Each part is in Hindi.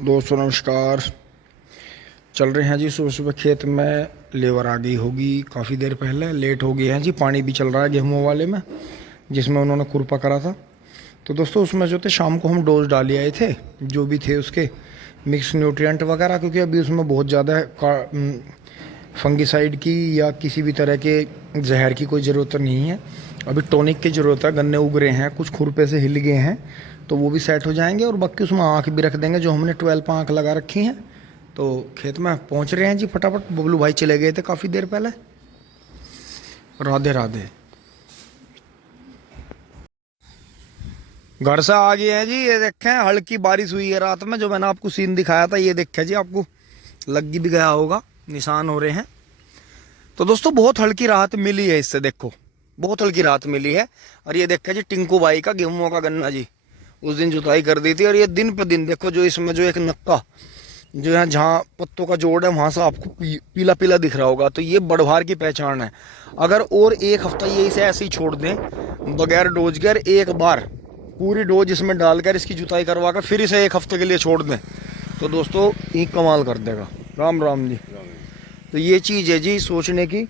दोस्तों नमस्कार। चल रहे हैं जी सुबह सुबह खेत में। लेबर आ गई होगी काफ़ी देर पहले, लेट हो गए हैं जी। पानी भी चल रहा है गेहूं वाले में जिसमें उन्होंने खुरपा करा था। तो दोस्तों उसमें जो थे शाम को हम डोज डाल आए थे, जो भी थे उसके मिक्स न्यूट्रिएंट वगैरह, क्योंकि अभी उसमें बहुत ज़्यादा फंगिसाइड की या किसी भी तरह के जहर की कोई ज़रूरत नहीं है। अभी टॉनिक की ज़रूरत है। गन्ने उग रहे हैं, कुछ खुरपे से हिल गए हैं तो वो भी सेट हो जाएंगे, और बाकी उसमें आँख भी रख देंगे जो हमने 12 आँख लगा रखी हैं। तो खेत में पहुंच रहे हैं जी फटाफट। बबलू भाई चले गए थे काफ़ी देर पहले। राधे राधे। घर से आ गए हैं जी। ये देखें हल्की बारिश हुई है रात में, जो मैंने आपको सीन दिखाया था ये देखें जी। आपको लग भी गया होगा, निशान हो रहे हैं। तो दोस्तों बहुत हल्की राहत मिली है इससे, देखो बहुत हल्की राहत मिली है। और ये देखें जी टिंकू भाई का गेहूं का गन्ना जी, उस दिन जुताई कर दी थी। और ये दिन पे दिन देखो, जो इसमें जो एक नक्का जो है जहाँ पत्तों का जोड़ है वहां से आपको पीला पीला दिख रहा होगा, तो ये बढ़वार की पहचान है। अगर और एक हफ्ता ये इसे ऐसे ही छोड़ दें बगैर डोज के, एक बार पूरी डोज इसमें डालकर इसकी जुताई करवा कर फिर इसे एक हफ्ते के लिए छोड़ दें, तो दोस्तों ये कमाल कर देगा। राम राम जी। तो ये चीज़ है जी सोचने की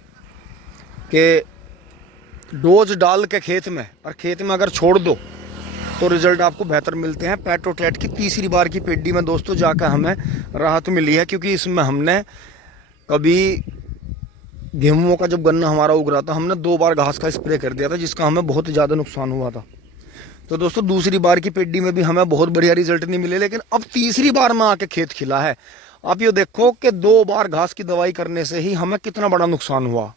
कि डोज डाल के खेत में और खेत में अगर छोड़ दो तो रिजल्ट आपको बेहतर मिलते हैं। पेट्रोटेट की तीसरी बार की पेडी में दोस्तों जाकर हमें राहत मिली है, क्योंकि इसमें हमने कभी गेहूं का जब गन्ना हमारा उग रहा था हमने 2 बार घास का स्प्रे कर दिया था, जिसका हमें बहुत ज़्यादा नुकसान हुआ था। तो दोस्तों दूसरी बार की पेडी में भी हमें बहुत बढ़िया रिजल्ट नहीं मिले, लेकिन अब तीसरी बार में आके खेत खिला है। आप ये देखो कि 2 बार घास की दवाई करने से ही हमें कितना बड़ा नुकसान हुआ,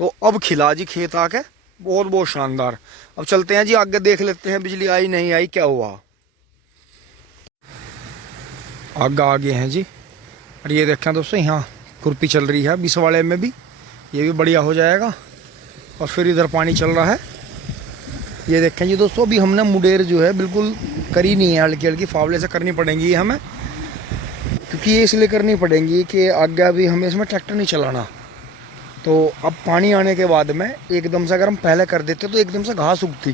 तो अब खिला जी खेत आके बहुत बहुत शानदार। अब चलते हैं जी आगे, देख लेते हैं बिजली आई नहीं आई क्या हुआ। आगे आ गए हैं जी। और ये देखें दोस्तों यहाँ खुरपी चल रही है बीस वाले में भी, ये भी बढ़िया हो जाएगा। और फिर इधर पानी चल रहा है। ये देखें जी दोस्तों, अभी हमने मुडेर जो है बिल्कुल करी नहीं है, हल्की हल्की फावले से करनी पड़ेंगी हमें, क्योंकि ये इसलिए करनी पड़ेंगी कि आगे अभी हमें इसमें ट्रैक्टर नहीं चलाना। तो अब पानी आने के बाद में एकदम से अगर हम पहले कर देते तो एकदम से घास उगती,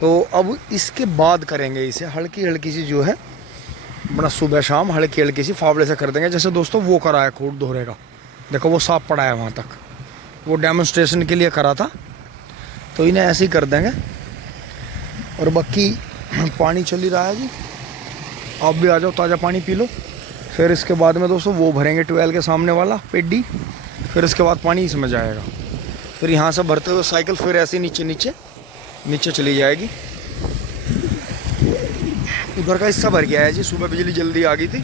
तो अब इसके बाद करेंगे इसे हल्की हल्की सी जो है अपना सुबह शाम हल्की हल्की सी फावले से कर देंगे। जैसे दोस्तों वो करा है खूट दोहरे का, देखो वो साफ पड़ा है वहाँ तक, वो डेमोन्स्ट्रेशन के लिए करा था, तो इन्हें ऐसे ही कर देंगे। और बाकी पानी चल ही रहा है जी, आप भी आ जाओ ताज़ा पानी पी लो। फिर इसके बाद में दोस्तों वो भरेंगे 12 के सामने वाला पेडी, फिर इसके बाद पानी इसमें जाएगा। फिर यहाँ से भरते हुए साइकिल फिर ऐसे नीचे नीचे नीचे चली जाएगी। उधर का हिस्सा भर गया है जी, सुबह बिजली जल्दी आ गई थी।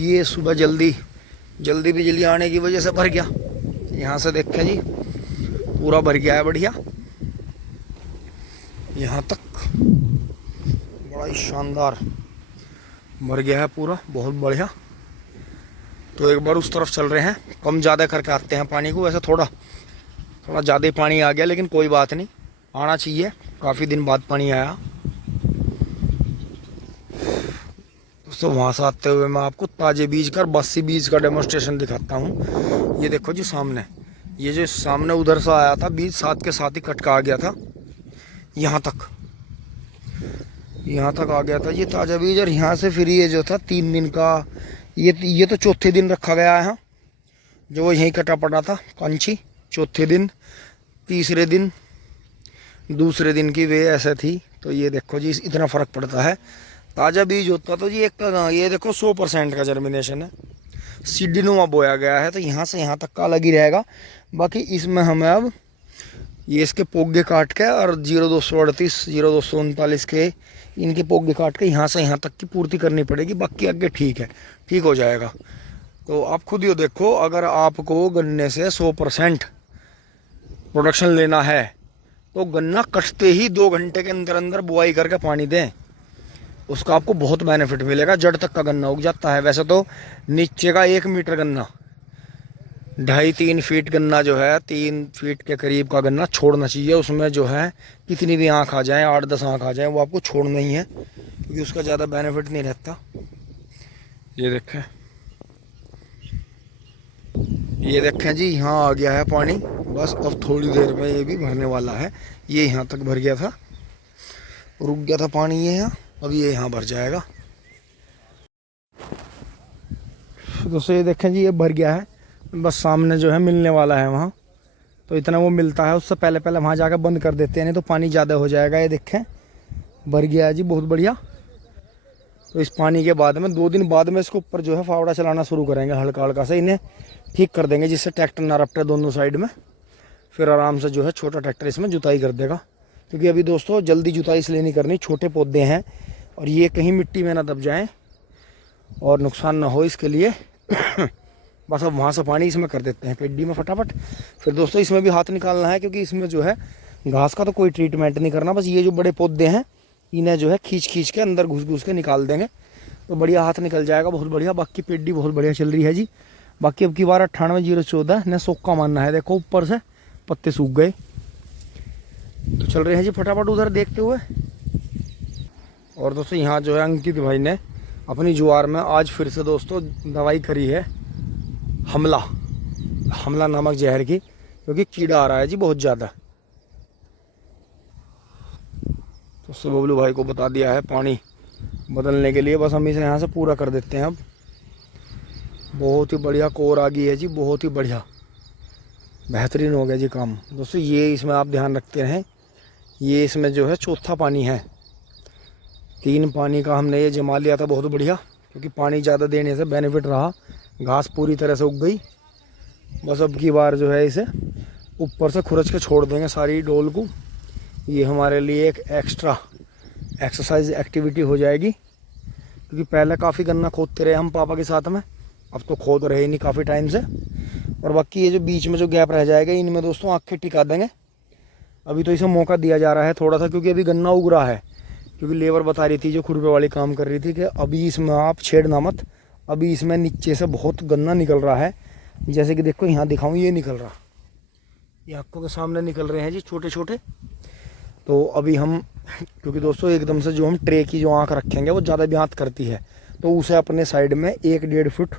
ये सुबह जल्दी जल्दी बिजली आने की वजह से भर गया। यहाँ से देखें जी पूरा भर गया है बढ़िया, यहाँ तक बड़ा ही शानदार भर गया है पूरा, बहुत बढ़िया। तो एक बार उस तरफ चल रहे हैं, कम ज़्यादा करके आते हैं पानी को। वैसे थोड़ा ज़्यादा ही पानी आ गया, लेकिन कोई बात नहीं, आना चाहिए, काफ़ी दिन बाद पानी आया। दोस्तों वहाँ से आते हुए मैं आपको ताजे बीज का और बासी बीज का डेमोन्स्ट्रेशन दिखाता हूँ। ये देखो जी सामने, ये जो सामने उधर से आया था बीज, साथ के साथ ही कटका आ गया था यहाँ तक आ गया था ये ताज़ा बीज। और यहाँ से फिर ये जो था 3 दिन का, ये तो चौथे दिन रखा गया है, जो वो यहीं कटा पड़ा था कंची। चौथे दिन, तीसरे दिन, दूसरे दिन की वे ऐसे थी। तो ये देखो जी इतना फ़र्क पड़ता है। ताज़ा बीज होता तो जी एक का, ये देखो 100% का जर्मिनेशन है, सीढ़ीनुमा बोया गया है, तो यहाँ से यहाँ तक का अलग ही रहेगा। बाकी इसमें हमें अब ये इसके पोगे काट के और 0238 0239 के इनके पोगे काट के यहाँ से यहाँ तक की पूर्ति करनी पड़ेगी। बाकी आगे ठीक है, ठीक हो जाएगा। तो आप खुद ही देखो, अगर आपको गन्ने से 100% प्रोडक्शन लेना है तो गन्ना कटते ही 2 घंटे के अंदर अंदर बुआई करके पानी दें, उसका आपको बहुत बेनिफिट मिलेगा। जड़ तक का गन्ना उग जाता है। वैसे तो नीचे का 1 मीटर गन्ना, 2.5-3 फीट गन्ना जो है, 3 फीट के करीब का गन्ना छोड़ना चाहिए। उसमें जो है कितनी भी आँख आ जाए, 8-10 आँख आ जाए, वो आपको छोड़ना ही है, क्योंकि उसका ज़्यादा बेनिफिट नहीं रहता। ये देखें जी यहाँ आ गया है पानी, बस अब थोड़ी देर में ये भी भरने वाला है। ये यहाँ तक भर गया था, रुक गया था पानी ये यहाँ, अब ये यहाँ भर जाएगा। दोस्तों ये देखें जी, ये भर गया है, बस सामने जो है मिलने वाला है वहाँ, तो इतना वो मिलता है, उससे पहले पहले वहाँ जाकर बंद कर देते हैं, नहीं तो पानी ज़्यादा हो जाएगा। ये देखें भर गया है जी, बहुत बढ़िया। तो इस पानी के बाद में 2 दिन बाद में इसको ऊपर जो है फावड़ा चलाना शुरू करेंगे, हल्का हल्का से इन्हें ठीक कर देंगे, जिससे ट्रैक्टर ना रपटे दोनों साइड में। फिर आराम से जो है छोटा ट्रैक्टर इसमें जुताई कर देगा, क्योंकि अभी दोस्तों जल्दी जुताई इसलिए नहीं करनी, छोटे पौधे हैं और ये कहीं मिट्टी में ना दब जाएँ और नुकसान ना हो, इसके लिए बस अब वहाँ से पानी इसमें कर देते हैं पेड्डी में फटाफट। फिर दोस्तों इसमें भी हाथ निकालना है, क्योंकि इसमें जो है घास का तो कोई ट्रीटमेंट नहीं करना, बस ये जो बड़े पौधे हैं इन्हें जो है खींच खींच के अंदर घुस के निकाल देंगे, तो बढ़िया हाथ निकल जाएगा, बहुत बढ़िया। बाकी पेड्डी बहुत बढ़िया चल रही है जी। बाकी अब की बार 98-014 ने सोक्का मानना है, देखो ऊपर से पत्ते सूख गए, तो चल रहे हैं जी फटाफट उधर देखते हुए। और दोस्तों यहाँ जो है अंकित भाई ने अपनी ज्वार में आज फिर से दोस्तों दवाई करी है हमला नामक जहर की, क्योंकि कीड़ा आ रहा है जी बहुत ज़्यादा। तो बबलू भाई को बता दिया है पानी बदलने के लिए, बस हम इसे यहाँ से पूरा कर देते हैं। अब बहुत ही बढ़िया कोर आ गई है जी, बहुत ही बढ़िया बेहतरीन हो गया जी काम। दोस्तों ये इसमें आप ध्यान रखते रहें, ये इसमें जो है चौथा पानी है, 3 पानी का हमने ये जमा लिया था, बहुत बढ़िया, क्योंकि पानी ज़्यादा देने से बेनिफिट रहा, घास पूरी तरह से उग गई। बस अब की बार जो है इसे ऊपर से खुरच के छोड़ देंगे सारी डोल को, ये हमारे लिए एक एक्स्ट्रा एक्सरसाइज एक्टिविटी हो जाएगी, क्योंकि पहले काफ़ी गन्ना खोदते रहे हम पापा के साथ में, अब तो खोद रहे ही नहीं काफ़ी टाइम से। और बाकी ये जो बीच में जो गैप रह जाएगा इनमें दोस्तों आँखें टिका देंगे। अभी तो इसे मौका दिया जा रहा है थोड़ा सा, क्योंकि अभी गन्ना उग रहा है, क्योंकि लेबर बता रही थी जो खुरपे वाली काम कर रही थी कि अभी इसमें आप छेड़ना मत, अभी इसमें नीचे से बहुत गन्ना निकल रहा है, जैसे कि देखो यहाँ दिखाऊँ, ये निकल रहा, ये आँखों के सामने निकल रहे हैं जी छोटे छोटे। तो अभी हम, क्योंकि दोस्तों एकदम से जो हम ट्रे की जो आँख रखेंगे वो ज़्यादा भी हाथ करती है, तो उसे अपने साइड में 1-1.5 फुट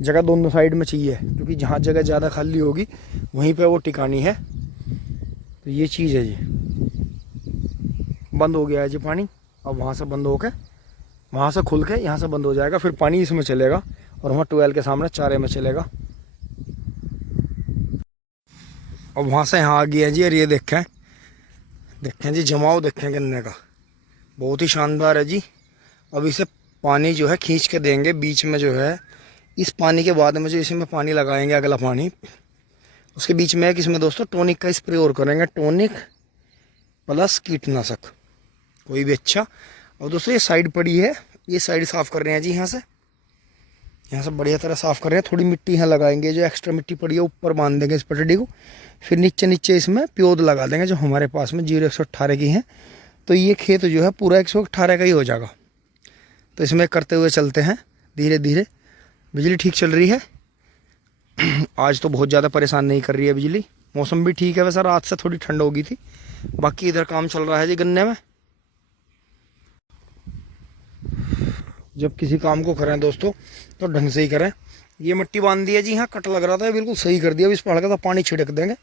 जगह दोनों साइड में चाहिए, क्योंकि जहाँ जगह ज़्यादा खाली होगी वहीं पे वो टिकानी है। तो ये चीज़ है जी। बंद हो गया है जी पानी, अब वहाँ से बंद होके, वहाँ से खुल के यहाँ से बंद हो जाएगा, फिर पानी इसमें चलेगा और वहाँ ट्वेल के सामने चारे में चलेगा। अब वहाँ से यहाँ आ गया है जी, और ये देखें जी जमाव देखें गन्ने का, बहुत ही शानदार है जी। अब इसे पानी जो है खींच के देंगे बीच में, जो है इस पानी के बाद में जो इसमें पानी लगाएंगे अगला पानी, उसके बीच में इसमें दोस्तों टॉनिक का स्प्रे और करेंगे, टॉनिक प्लस कीटनाशक कोई भी अच्छा। और दोस्तों ये साइड पड़ी है, ये साइड साफ़ कर रहे हैं जी, यहाँ से बढ़िया तरह साफ़ कर रहे हैं। थोड़ी मिट्टी यहाँ लगाएंगे, जो एक्स्ट्रा मिट्टी पड़ी है ऊपर बांध देंगे इस पटड़ी को, फिर नीचे इसमें प्योद लगा देंगे जो हमारे पास में 0-118 की हैं, तो ये खेत जो है पूरा 118 का ही हो जाएगा। तो इसमें करते हुए चलते हैं धीरे धीरे। बिजली ठीक चल रही है, आज तो बहुत ज़्यादा परेशान नहीं कर रही है बिजली, मौसम भी ठीक है, वैसा रात से थोड़ी ठंड हो गई थी। बाकी इधर काम चल रहा है जी गन्ने में। जब किसी काम को करें दोस्तों तो ढंग से ही करें। ये मिट्टी बांध दी है जी, यहाँ कट लग रहा था, बिल्कुल सही कर दिया। अब इस पर हल्का सा पानी छिड़क देंगे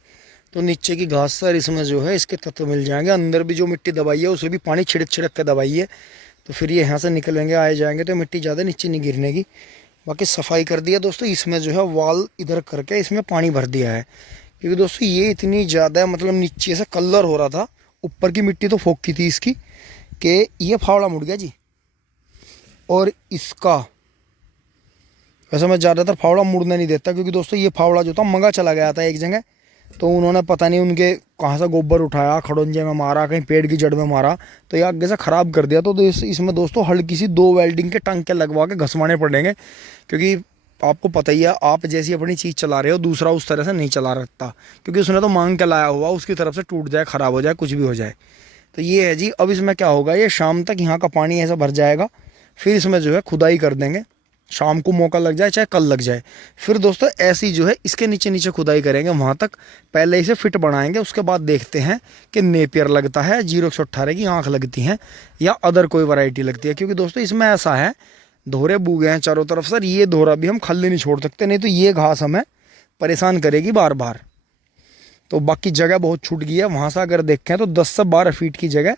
तो नीचे की घास सर इसमें जो है इसके तत्व मिल जाएंगे। अंदर भी जो मिट्टी दबाई है उसे भी पानी छिड़क के दबाई है, तो फिर ये यहाँ से निकलेंगे आए जाएंगे, तो मिट्टी ज़्यादा नीचे नहीं गिरने की। बाकी सफाई कर दिया दोस्तों, इसमें जो है वाल इधर करके इसमें पानी भर दिया है, क्योंकि दोस्तों ये इतनी ज़्यादा मतलब नीचे से कलर हो रहा था, ऊपर की मिट्टी तो फोकी थी इसकी, कि ये फावड़ा मुड़ गया जी। और इसका वैसे मैं ज़्यादातर फावड़ा मुड़ने नहीं देता, क्योंकि दोस्तों ये फावड़ा जो था मंगा चला गया था एक जगह, तो उन्होंने पता नहीं उनके कहाँ से गोबर उठाया, खड़ोंजे में मारा, कहीं पेड़ की जड़ में मारा, तो ये आगे से ख़राब कर दिया। तो इसमें दोस्तों हल्की सी 2 वेल्डिंग के टांके लगवा के घसवाने पड़ेंगे, क्योंकि आपको पता ही है, आप जैसी अपनी चीज़ चला रहे हो दूसरा उस तरह से नहीं चला सकता, क्योंकि उसने तो मांग के लाया हुआ, उसकी तरफ से टूट जाए, ख़राब हो जाए, कुछ भी हो जाए। तो ये है जी। अब इसमें क्या होगा, ये शाम तक यहाँ का पानी ऐसा भर जाएगा, फिर इसमें जो है खुदाई कर देंगे, शाम को मौका लग जाए चाहे कल लग जाए। फिर दोस्तों ऐसी जो है इसके नीचे खुदाई करेंगे, वहाँ तक पहले इसे फिट बनाएंगे, उसके बाद देखते हैं कि नेपियर लगता है, 0-118 की आँख लगती हैं या अदर कोई वैरायटी लगती है। क्योंकि दोस्तों इसमें ऐसा है, धोरे बूगे हैं चारों तरफ सर, ये धोरा भी हम खाली नहीं छोड़ सकते, नहीं तो ये घास हमें परेशान करेगी बार बार। तो बाकी जगह बहुत छूट गई है, वहाँ से अगर देखें तो 10 से 12 फीट की जगह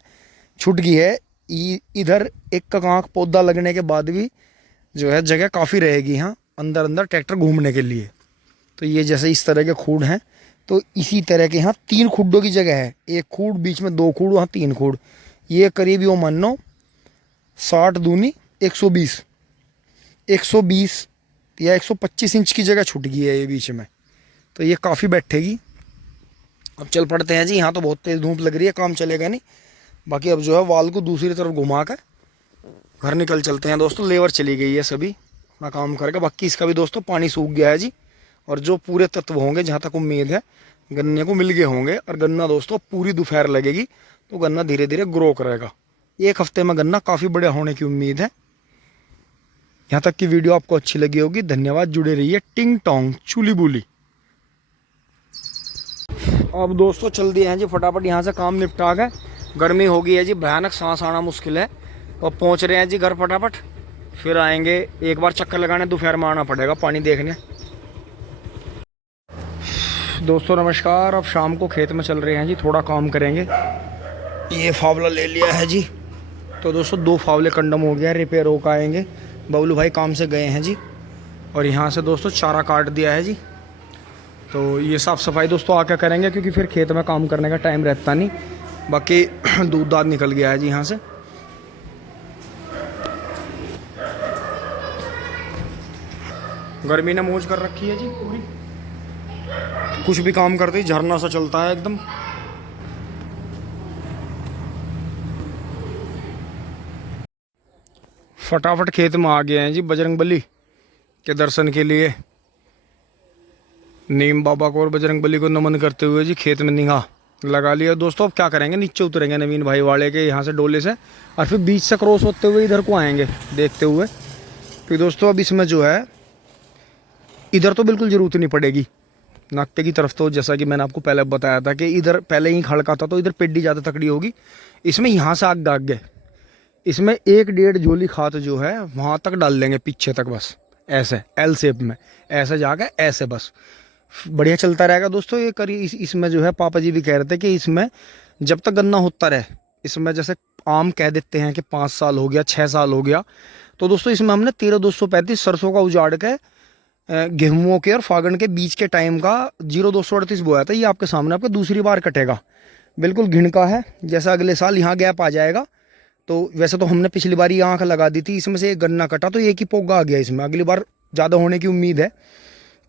छूट गई है। इधर एक का पौधा लगने के बाद भी जो है जगह काफ़ी रहेगी यहाँ अंदर अंदर ट्रैक्टर घूमने के लिए। तो ये जैसे इस तरह के खूड हैं, तो इसी तरह के यहाँ 3 खुड्डों की जगह है। एक खूड, बीच में 2 खूड, वहाँ 3 खूड। ये करीब वो मान लो 60 दूनी 120 120 या 125 इंच की जगह छूट गई है ये बीच में। तो ये काफ़ी बैठेगी। अब चल पड़ते हैं जी। यहाँ तो बहुत तेज़ धूप लग रही है, काम चलेगा नहीं। बाकी अब जो है वाल को दूसरी तरफ घुमा कर घर निकल चलते हैं दोस्तों। लेबर चली गई है सभी अपना काम करके। बाकी इसका भी दोस्तों पानी सूख गया है जी। और जो पूरे तत्व होंगे, जहाँ तक उम्मीद है, गन्ने को मिल गए होंगे। और गन्ना दोस्तों पूरी दोपहर लगेगी तो गन्ना धीरे धीरे ग्रो करेगा। 1 हफ्ते में गन्ना काफ़ी बड़ा होने की उम्मीद है। यहाँ तक की वीडियो आपको अच्छी लगी होगी। धन्यवाद, जुड़े रहिए टिंग टोंग चूली बूली। अब दोस्तों चल दिए हैं जी फटाफट यहाँ से काम निपटा के। गर्मी हो गई है जी भयानक, सांस आना मुश्किल है। और पहुँच रहे हैं जी घर फटाफट। फिर आएंगे एक बार चक्कर लगाने, दोपहर में आना पड़ेगा पानी देखने। दोस्तों नमस्कार। अब शाम को खेत में चल रहे हैं जी, थोड़ा काम करेंगे। ये फावला ले लिया है जी। तो दोस्तों 2 फावले कंडम हो गया, रिपेयर होकर आएंगे। बबलू भाई काम से गए हैं जी। और यहाँ से दोस्तों चारा काट दिया है जी। तो ये साफ़ सफाई दोस्तों आके करेंगे, क्योंकि फिर खेत में काम करने का टाइम रहता नहीं। बाकी दूध दाद निकल गया है जी यहाँ से। गर्मी ने मौज कर रखी है जी पूरी। कुछ भी काम करते ही झरना सा चलता है एकदम। फटाफट खेत में आ गए हैं जी बजरंगबली के दर्शन के लिए। नीम बाबा को और बजरंगबली को नमन करते हुए जी खेत में निगाह लगा लिया दोस्तों। अब क्या करेंगे, नीचे उतरेंगे नवीन भाई वाले के यहाँ से डोले से, और फिर बीच से क्रॉस होते हुए इधर को आएंगे देखते हुए। फिर दोस्तों अब इसमें जो है इधर तो बिल्कुल ज़रूरत नहीं पड़ेगी नाकटे की तरफ। तो जैसा कि मैंने आपको पहले बताया था कि इधर पहले ही खड़का था, तो इधर पेड्डी ज़्यादा तकड़ी होगी। इसमें यहाँ से आग दाग गए, इसमें 1-1.5 झोली खाद जो है वहाँ तक डाल देंगे, पीछे तक बस ऐसे एल शेप में, ऐसे जाके ऐसे बस बढ़िया चलता रहेगा दोस्तों। ये करिए इसमें जो है पापा जी भी कह रहे थे कि इसमें जब तक गन्ना होता रहे, इसमें जैसे आम कह देते हैं कि 5 साल हो गया, 6 साल हो गया, तो दोस्तों इसमें हमने 13-235 सरसों का उजाड़ के गेहूँों के और फागण के बीच के टाइम का 0-238 बोया था। ये आपके सामने आपके दूसरी बार कटेगा, बिल्कुल घिन का है। जैसा अगले साल यहाँ गैप आ जाएगा, तो वैसे तो हमने पिछली बार ये आँख लगा दी थी, इसमें से एक गन्ना कटा तो एक ही पोगा आ गया। इसमें अगली बार ज़्यादा होने की उम्मीद है।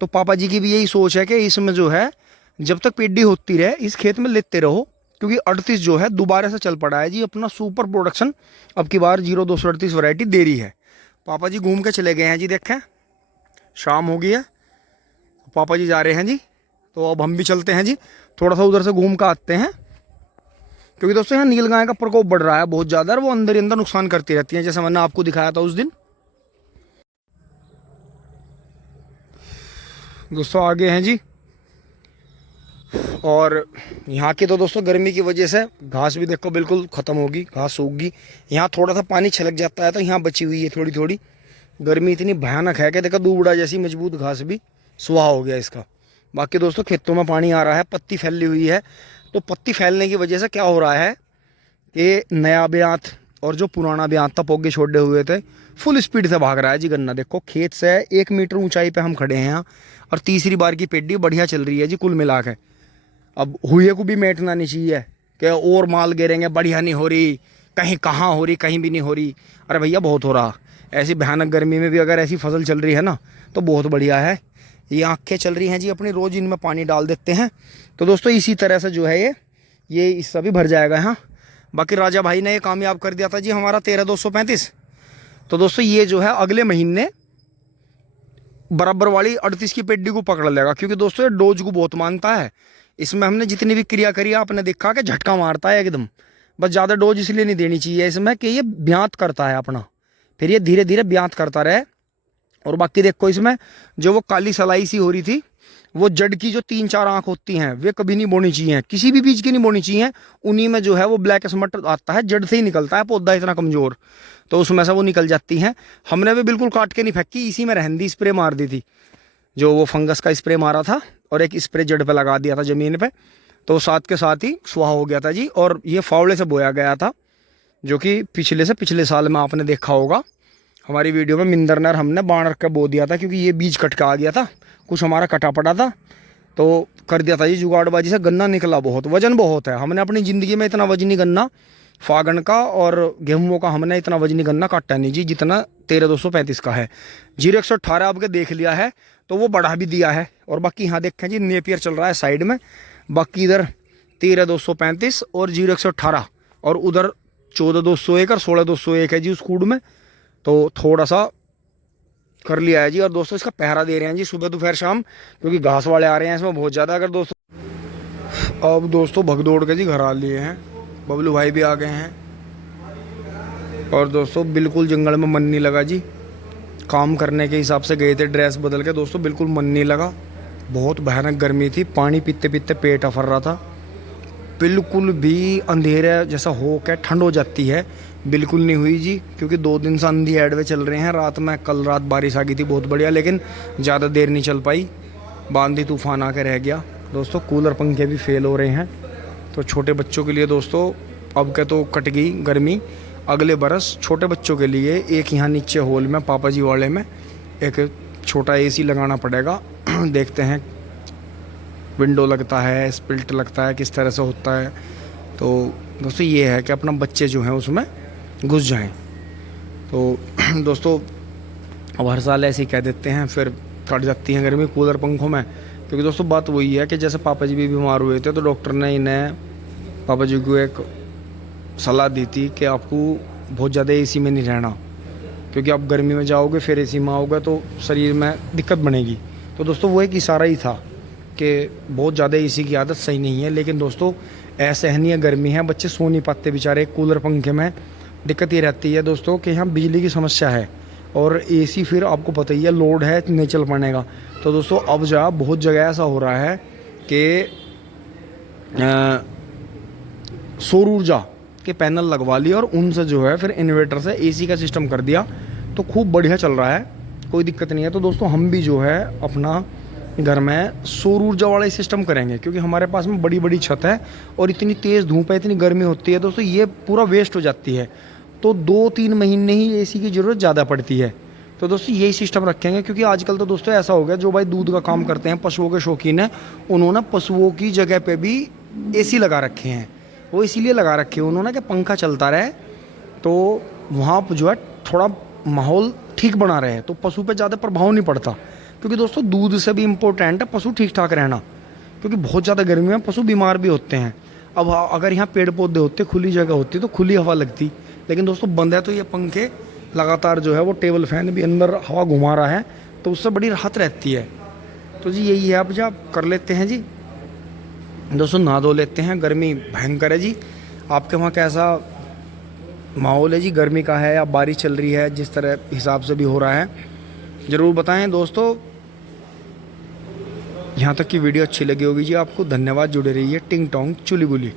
तो पापा जी की भी यही सोच है कि इसमें जो है जब तक पेड्डी होती रहे इस खेत में लेते रहो, क्योंकि 38 जो है दोबारा से चल पड़ा है जी अपना सुपर प्रोडक्शन। अब की बार 0-238 वैरायटी दे रही है। पापा जी घूम के चले गए हैं जी, देखें शाम हो गई है, पापा जी जा रहे हैं जी। तो अब हम भी चलते हैं जी, थोड़ा सा उधर से घूम कर आते हैं, क्योंकि दोस्तों यहाँ नीलगाय का प्रकोप बढ़ रहा है बहुत ज़्यादा, और वो अंदर ही अंदर नुकसान करती रहती हैं, जैसे मैंने आपको दिखाया था उस दिन। दोस्तों आगे हैं जी। और यहाँ की तो दोस्तों गर्मी की वजह से घास भी देखो बिल्कुल ख़त्म होगी, घास सूख गई। यहाँ थोड़ा सा पानी छलक जाता है तो यहाँ बची हुई है थोड़ी थोड़ी। गर्मी इतनी भयानक है कि देखो दूबड़ा जैसी मजबूत घास भी सुहा हो गया इसका। बाकी दोस्तों खेतों में पानी आ रहा है, पत्ती फैली हुई है। तो पत्ती फैलने की वजह से क्या हो रहा है कि नया ब्यांत और जो पुराना ब्यांत था पोगे छोड़े हुए थे, फुल स्पीड से भाग रहा है जी गन्ना। देखो खेत से 1 मीटर ऊंचाई पे हम खड़े हैं यहाँ, और तीसरी बार की पेड्डी बढ़िया चल रही है जी कुल मिला के। अब हुए को भी मेटना नहीं चाहिए कि और माल गिरेंगे, बढ़िया नहीं हो रही, कहीं कहाँ हो रही, कहीं भी नहीं हो रही। अरे भैया बहुत हो रहा। ऐसी भयानक गर्मी में भी अगर ऐसी फसल चल रही है ना तो बहुत बढ़िया है। ये आँखें चल रही हैं जी अपनी, रोज़ इनमें पानी डाल देते हैं। तो दोस्तों इसी तरह से जो है ये इससे भी भर जाएगा यहाँ। बाकी राजा भाई ने ये कामयाब कर दिया था जी हमारा 13-235। तो दोस्तों ये जो है अगले महीने बराबर वाली 38 की पेड्डी को पकड़ लेगा, क्योंकि दोस्तों ये डोज को बहुत मानता है। इसमें हमने जितनी भी क्रिया करी आपने देखा कि झटका मारता है एकदम। बस ज़्यादा डोज इसलिए नहीं देनी चाहिए इसमें कि ये ब्यांत करता है अपना, फिर ये धीरे धीरे ब्यांत करता रहे। और बाकी देखो इसमें जो वो काली सलाई सी हो रही थी, वो जड़ की जो 3-4 आँख होती हैं वे कभी नहीं बोनी चाहिए, किसी भी बीज की नहीं बोनी चाहिए। उन्हीं में जो है वो ब्लैक स्मट आता है, जड़ से ही निकलता है, पौधा इतना कमज़ोर, तो उसमें से वो निकल जाती हैं। हमने भी बिल्कुल काट के नहीं फेंकी, इसी में रहंदी स्प्रे मार दी थी, जो वो फंगस का स्प्रे मारा था, और एक स्प्रे जड़ पे लगा दिया था ज़मीन पे, तो साथ के साथ ही सुहा हो गया था जी। और ये फावड़े से बोया गया था, जो कि पिछले से पिछले साल में आपने देखा होगा हमारी वीडियो में मिंदरनर हमने बाण रख के बो दिया था, क्योंकि ये बीज कट के आ गया था, कुछ हमारा कटा पड़ा था, तो कर दिया था जी जुगाड़बाजी से। गन्ना निकला बहुत, वजन बहुत है। हमने अपनी ज़िंदगी में इतना वजनी गन्ना फागन का और गेहूं का हमने इतना वजनी गन्ना काटा नहीं जी, जितना 13,235 का है। 0,118 आपके देख लिया है, तो वो बढ़ा भी दिया है। और बाकी यहाँ देखें जी नेपियर चल रहा है साइड में, बाकी इधर 13,235 और 0,118, और उधर 14,201 और 16,201 है जी उस कूड़ में। तो थोड़ा सा कर लिया है जी। और दोस्तों इसका पहरा दे रहे हैं जी सुबह दोपहर शाम, क्योंकि घास वाले आ रहे हैं इसमें बहुत ज़्यादा। अगर दोस्तों अब दोस्तों भगदौड़ के जी घर आ लिए हैं, बबलू भाई भी आ गए हैं। और दोस्तों बिल्कुल जंगल में मन नहीं लगा जी, काम करने के हिसाब से गए थे ड्रेस बदल के, दोस्तों बिल्कुल मन नहीं लगा। बहुत भयानक गर्मी थी, पानी पीते पीते पेट अफर रहा था। बिल्कुल भी अंधेरा जैसा हो के ठंड हो जाती है, बिल्कुल नहीं हुई जी, क्योंकि 2 दिन से अंधी एडवे चल रहे हैं। रात में कल रात बारिश आ गई थी बहुत बढ़िया, लेकिन ज़्यादा देर नहीं चल पाई, बांधी तूफान आके रह गया। दोस्तों कूलर पंखे भी फेल हो रहे हैं। तो छोटे बच्चों के लिए दोस्तों अब के तो कट गई गर्मी, अगले बरस छोटे बच्चों के लिए एक यहाँ नीचे हॉल में पापा जी वाले में एक छोटा एसी लगाना पड़ेगा। देखते हैं विंडो लगता है, स्पिल्ट लगता है, किस तरह से होता है। तो दोस्तों ये है कि अपना बच्चे जो हैं उसमें घुस जाएं। तो दोस्तों अब हर साल ऐसे ही कह देते हैं, फिर कट जाती हैं गर्मी कूलर पंखों में। क्योंकि दोस्तों बात वही है कि जैसे पापा जी भी बीमार हुए थे, तो डॉक्टर ने इन्हें पापा जी को एक सलाह दी थी कि आपको बहुत ज़्यादा एसी में नहीं रहना, क्योंकि आप गर्मी में जाओगे फिर एसी में आओगे तो शरीर में दिक्कत बनेगी। तो दोस्तों वो एक इशारा ही था कि बहुत ज़्यादा एसी की आदत सही नहीं है। लेकिन दोस्तों असहनीय गर्मी है, बच्चे सो नहीं पाते बेचारे कूलर पंखे में। दिक्कत ये रहती है दोस्तों कि यहाँ बिजली की समस्या है, और एसी फिर आपको पता ही है लोड है, नहीं चल पाएगा। तो दोस्तों अब बहुत जगह ऐसा हो रहा है कि सौर ऊर्जा के पैनल लगवा लिए और उनसे जो है फिर इन्वर्टर से एसी का सिस्टम कर दिया, तो खूब बढ़िया चल रहा है, कोई दिक्कत नहीं है। तो दोस्तों हम भी जो है अपना घर में सौर ऊर्जा वाला ही सिस्टम करेंगे, क्योंकि हमारे पास में बड़ी बड़ी छत है और इतनी तेज़ धूप है, इतनी गर्मी होती है दोस्तों, ये पूरा वेस्ट हो जाती है। तो 2-3 महीने ही एसी की ज़रूरत ज़्यादा पड़ती है। तो दोस्तों यही सिस्टम रखेंगे, क्योंकि आजकल तो दोस्तों ऐसा हो गया, जो भाई दूध का काम करते हैं, पशुओं के शौकीन हैं, उन्होंने पशुओं की जगह पे भी एसी लगा रखे हैं। वो इसीलिए लगा रखे हैं उन्होंने कि पंखा चलता रहे, तो वहाँ पर जो है थोड़ा माहौल ठीक बना रहे, तो पशु पे ज़्यादा प्रभाव नहीं पड़ता। क्योंकि दोस्तों दूध से भी इम्पोर्टेंट है पशु ठीक ठाक रहना, क्योंकि बहुत ज़्यादा गर्मी में पशु बीमार भी होते हैं। अब अगर यहाँ पेड़ पौधे होते, खुली जगह होती, तो खुली हवा लगती, लेकिन दोस्तों बंद है, तो ये पंखे लगातार जो है वो टेबल फैन भी अंदर हवा घुमा रहा है, तो उससे बड़ी राहत रहती है। तो जी यही है, अब जो आप कर लेते हैं जी दोस्तों, नहा धो लेते हैं। गर्मी भयंकर है जी। आपके वहाँ कैसा माहौल है जी, गर्मी का है या बारिश चल रही है, जिस तरह हिसाब से भी हो रहा है ज़रूर बताएं दोस्तों। यहाँ तक की वीडियो अच्छी लगी होगी जी आपको, धन्यवाद। जुड़े रहिए टिंग टोंग चुली बुली।